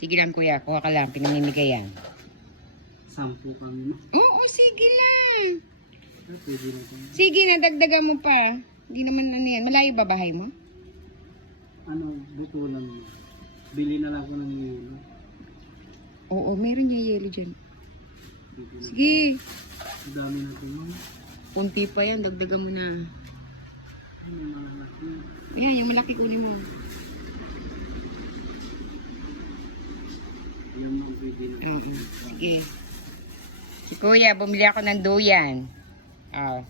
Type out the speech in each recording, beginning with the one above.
Sige lang kuya, kuha ka lang, pinamimigay yan. Sampu kami, no? Oo, sige lang. Ah, pwede na. Sige na, dagdagan mo pa. Hindi naman ano yan. Malayo ba bahay mo? Ano, buto lang yun. Bili na lang ako ng yelo. Oo, meron niya yelo dyan. Pwede na. Sige. Ang dami na ito, ma'am. Kunti pa yan, dagdagan mo na. Ano, malalaki. Ayan, yung malaki kunin mo. Na. Oo, sige. Si kuya, bumili ako ng duyan. Ah,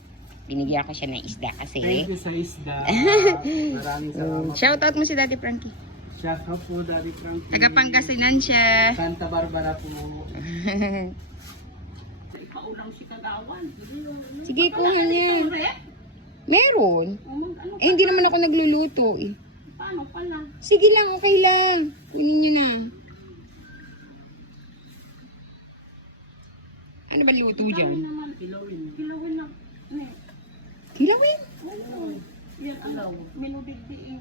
binigyan ko siya ng isda kasi. Thank you sa isda. Maraming salamat. Shoutout mo si Daddy Frankie. Shout out po, Daddy Frankie. Taga Pangasinan siya. Santa Barbara po. Sige, kuha niya. Meron. Eh, hindi naman ako nagluluto eh. Paano pala? Sige lang, okay lang. Kunin niyo na. Ano ba luto dyan? Naman, kilawin. Kilawin na. Ne, Kilawin. oo. Yan ang minubigdi eh.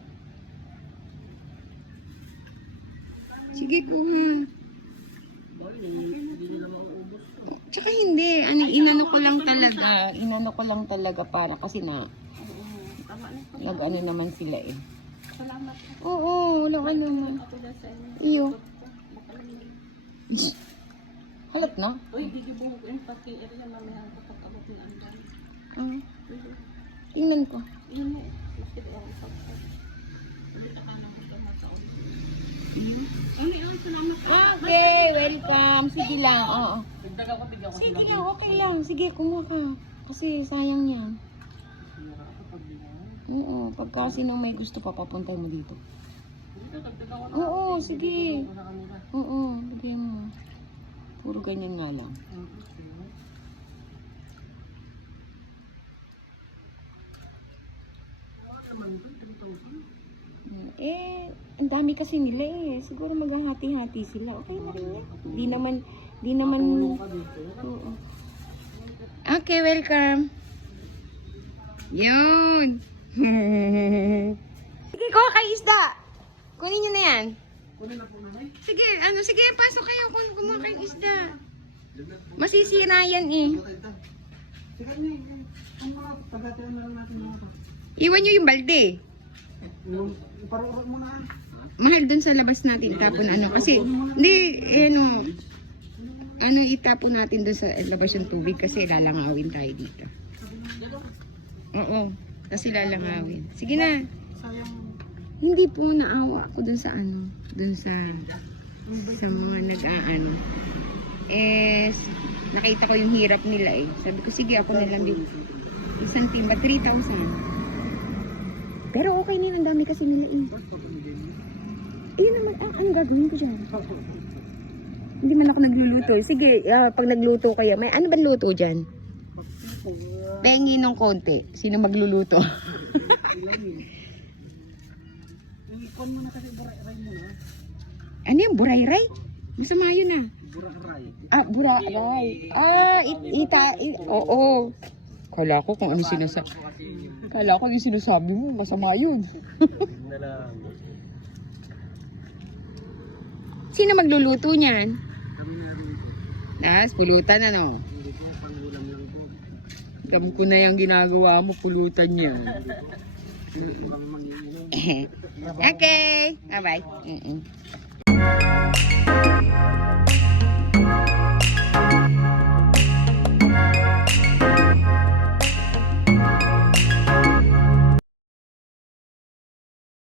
Sige, kuha. Oh, Tsaka hindi, ano, inano ko lang talaga, inano ko lang talaga para kasi na, Oo. Tama na ito. nag ano naman sila eh. Salamat po. Oo, wala ka naman. Iyo. Halat na? Uy, gigibuhog ko yung pati area mamaya kapag abot ng andan. Ah, tingnan ko. Eh. Gusto ko ako pagpag. Ulit ka na mo sa taon. Ano yun? Salamat po. Okay, welcome. Sige lang, oo. Sige okay lang. Sige, kumuha ka. Kasi sayang yan. Oo, pagka sinong may gusto pa, papuntay mo dito. Oo, sige. Oo, bigyan mo. Puro ganyan nga lang. Eh, ang dami kasi nila eh. Siguro maghahati-hati sila. Okay na rin yan. Di naman, di naman... Oo. Okay, welcome. Yun. sige, kuha kay isda. Kunin nyo na yan. Sige, ano, sige, pasok kayo kung kumuha kayong isda. Masisira yan eh. Sige. Ang mga pagkatiyan na lang natin mga. Iwan nyo yung balde. Iparurot mo na. Mahal dun sa labas natin tapon ano. Kasi, hindi, eh, ano, ano itapon natin dun sa labas yung tubig kasi lalangawin tayo dito. Oo, kasi lalangawin. Sige na. Sayang. Hindi po naawa ako dun sa ano, dun sa sa mga nag-aano. Eh, nakita ko yung hirap nila eh. Sabi ko, sige ako na lang din. Isang timba, 3,000. Pero okay na yun, ang dami kasi nila eh. Ayun naman, ah, anong gagawin ko dyan? Hindi man ako nagluluto. Sige, ah, pag nagluto kayo, may ano ba luto dyan? Pengi ng konti. Sino magluluto? Ikon mo na kasi buray-ray mo na. ano yung buray-ray? Masama yun ah. Buray-ray. Ah, buray. Ah, it, ita, i- oo. Kala ko kung ano sinasabi. Kala ko yung sinasabi mo, masama yun. Sino magluluto niyan? Nas, pulutan ano. Gam ko na yung ginagawa mo, pulutan yan. Okay. Bye-bye. Mm-mm.